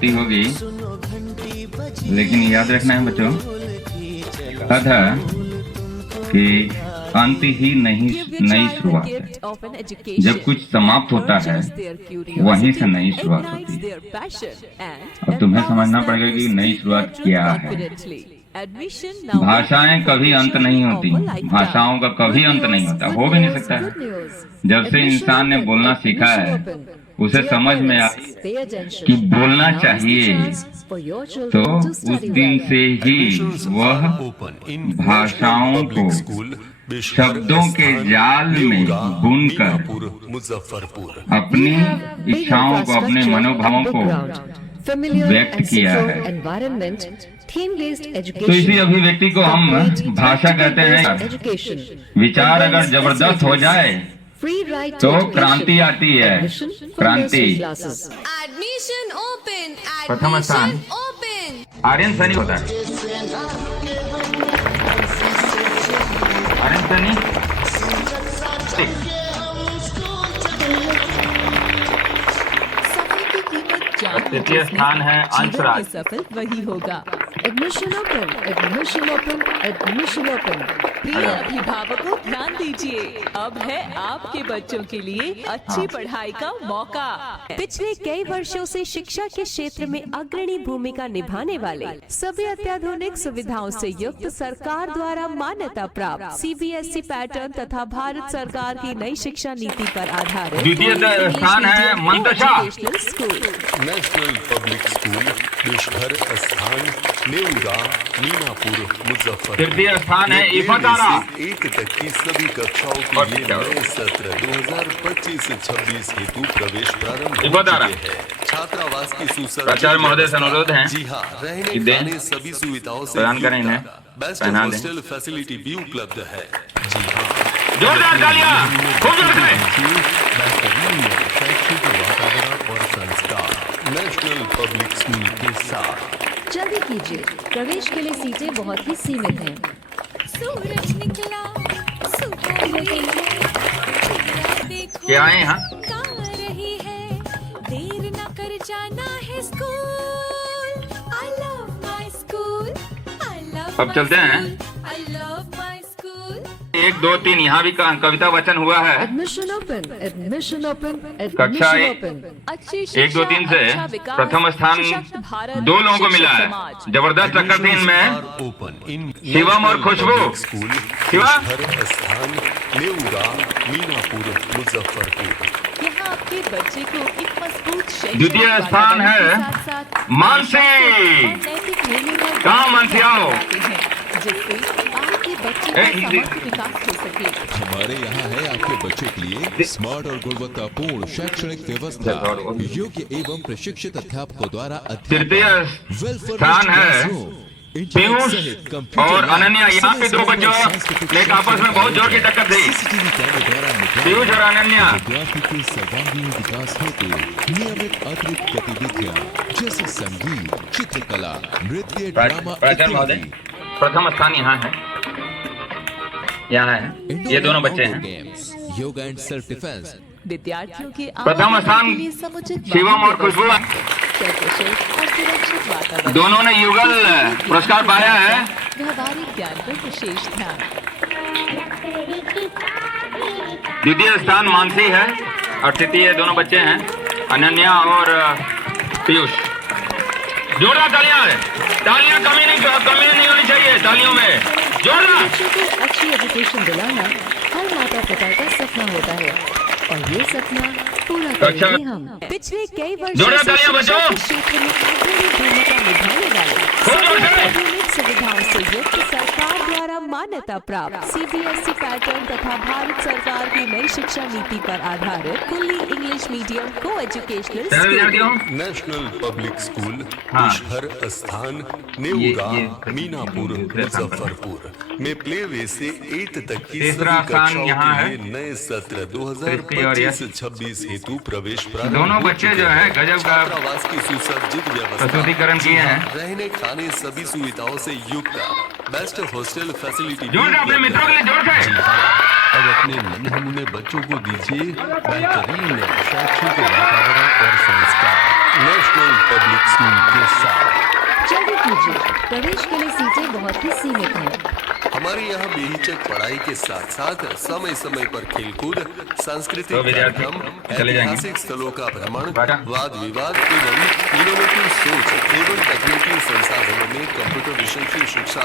होती होगी, लेकिन याद रखना है बच्चों, कहा था कि अंत ही नहीं नई शुरुआत है। जब कुछ समाप्त होता है वहीं से नई शुरुआत होती है। अब तुम्हें समझना पड़ेगा कि नई शुरुआत क्या है। भाषाएं कभी अंत नहीं होती, भाषाओं का कभी अंत नहीं होता, हो भी नहीं सकता है। जब से इंसान ने बोलना सीखा है उसे समझ में आ कि बोलना चाहिए, तो उस दिन से ही वह भाषाओं को शब्दों के जाल में बुनकर अपनी इच्छाओं को, अपने मनोभावों को व्यक्त किया है। तो इसी अभिव्यक्ति को हम भाषा कहते हैं। विचार अगर जबरदस्त हो जाए तो क्रांति आती है, क्रांति। एडमिशन ओपन, प्रथम स्थान आर्यन सैनी होता है। आर्यन सैनी तृतीय स्थान है अंशराज। सफल वही होगा। Admission open, admission open, admission open. प्रिय अभिभावकों ध्यान दीजिए, अब है आपके बच्चों के लिए अच्छी पढ़ाई का मौका। पिछले कई वर्षों से शिक्षा के क्षेत्र में अग्रणी भूमिका निभाने वाले, सभी अत्याधुनिक सुविधाओं से युक्त, सरकार द्वारा मान्यता प्राप्त सीबीएसई पैटर्न तथा भारत सरकार की नई शिक्षा नीति पर आधारित द्वितीय स्थान है Mantasha school. National public school, देशभर स्थान, नेउरा, मीनापुर, मुजफ्फरपुर। तृतीय स्थान है इफतारा। 1 तक की सभी कक्षाओं के लिए नए सत्र 2025-26 हेतु प्रवेश प्रारंभ हो चुके हैं। छात्रावास की प्राचार्य महोदय से अनुरोध है जी हाँ, रहने खाने सभी सुविधाओं से प्रदान करें इन्हें, बेस्ट पहना दें। हॉस्टल फैसिलिटी भी उपलब्ध है। जी हाँ, जोरदार तालियां, खूब जोर से। बेहतरीन शैक्षिक वातावरण और संस्कार नेशनल पब्लिक स्कूल के साथ। जल्दी कीजिए, प्रवेश के लिए सीटें बहुत ही सीमित हैं। सूरज निकला, सुबह हुई है, देखो क्या आए यहाँ? कहाँ रही है, देर न कर जाना है school. I love my school, I love अब चलते हैं। I love my school। 1 2 3 यहाँ भी कविता वचन हुआ है। एडमिशन ओपन, एडमिशन ओपन, कक्षा एडमिशन एक। ओपन। अच्छी 1 2 3 से अच्छा विकास, प्रथम स्थान सशक्त भारत, 2 लोगों को मिला शिक्षित है। समाज। जबरदस्त टक्कर थी इनमें। ओपन इन शिवम और खुशबू। स्कूल, शिवा? देशभर स्थान, नेउरा, मीनापुर, मुजफ्फरपुर। यहाँ आपके बच्चे को एक मजबूत शैक्षणिक द्वितीय स्थान वातावरण है के साथ-साथ मानसी। और नैतिक मूल्यों का कहाँ मानसी आओ? जिससे आपके बच्चे का समग्र विकास हो सके। हमारे यहाँ है आपके बच्चे के लिए स्मार्ट और गुणवत्तापूर्ण शैक्षणिक व्यवस्था, योग्य एवं प्रशिक्षित अध्यापकों द्वारा तृतीय स्थान है पीयूष और अनन्या। यहाँ पे 2 बच्चों ने आपस में बहुत जोर की टक्कर थी। पीयूष और अनन्या। विद्यार्थी के सर्वांगीण विकास हेतु नियमित अतिरिक्त गतिविधियाँ जैसे संगीत, चित्रकला, नृत्य, ड्रामा प्राचार्य महोदय, इत्यादि। प्रथम स्थान यहाँ है, यहाँ है। ये दोनों बच्चे हैं। Yoga and self defence. विद्यार्थियों के प्रथम स्थान शिवम और खुशबू, दोनों ने युगल पुरस्कार पाया है। व्यवहारिक ज्ञान पर विशेष ध्यान। द्वितीय स्थान मानसी है और तृतीय दोनों बच्चे हैं अनन्या और पीयूष। जोरदार तालियां, तालियां कमी नहीं होनी चाहिए तालियों में, जोरदार। बच्चों को अच्छी एजुकेशन दिलाना हर माता पिता का सपना होता है और ये सपना पूरा करेंगे हम। पिछले कई जोरदार वर्षों से तालियां शिक्षा बच्चों। के क्षेत्र में अग्रणी भूमिका निभाने वाले, खूब जोर से। आधुनिक सुविधाओं से युक्त, सरकार द्वारा मान्यता प्राप्त सीबीएसई पैटर्न तथा भारत सरकार की नई शिक्षा नीति पर आधारित फुल्ली इंग्लिश मीडियम को educational school. National public school, हाँ। देशभर स्थान, नेउरा, ये मीनापुर, मुजफ्फरपुर में प्ले वे से 8 तक की तीसरा सभी स्थान कक्षाओं यहाँ के है। लिए नए सत्र तृतीय और यश। 2025-26 हेतु प्रवेश प्रारंभ दोनों हो बच्चे चुके जो है हैं। गजब का छात्रावास की सुसज्जित व्यवस्था, प्रस्तुतिकरण किए हैं। रहने खाने सभी सुविधाओं से युक्त बेस्ट हॉस्टल फैसिलिटी भी जोर से अपने उपलब्ध मित्रों के लिए जोर से। जी हाँ, अब अपने नन्हे-मुन्ने बच्चों को दीजिए बेहतरीन शैक्षिक वातावरण और संस्कार। नेशनल पब्लिक स्कूल के साथ। जल्दी कीजिए, प्रवेश के लिए सीटें बहुत ही सीमित हैं। हमारे यहाँ बेहिचक पढ़ाई के साथ साथ समय समय पर खेलकूद, सांस्कृतिक तो विद्यार्थी कार्यक्रम, चले जाएंगे। ऐतिहासिक स्थलों का भ्रमण, बाटा। वाद विवाद एवं इनोवेटिव सोच एवं तकनीकी संसाधनों में कंप्यूटर विषय की शिक्षा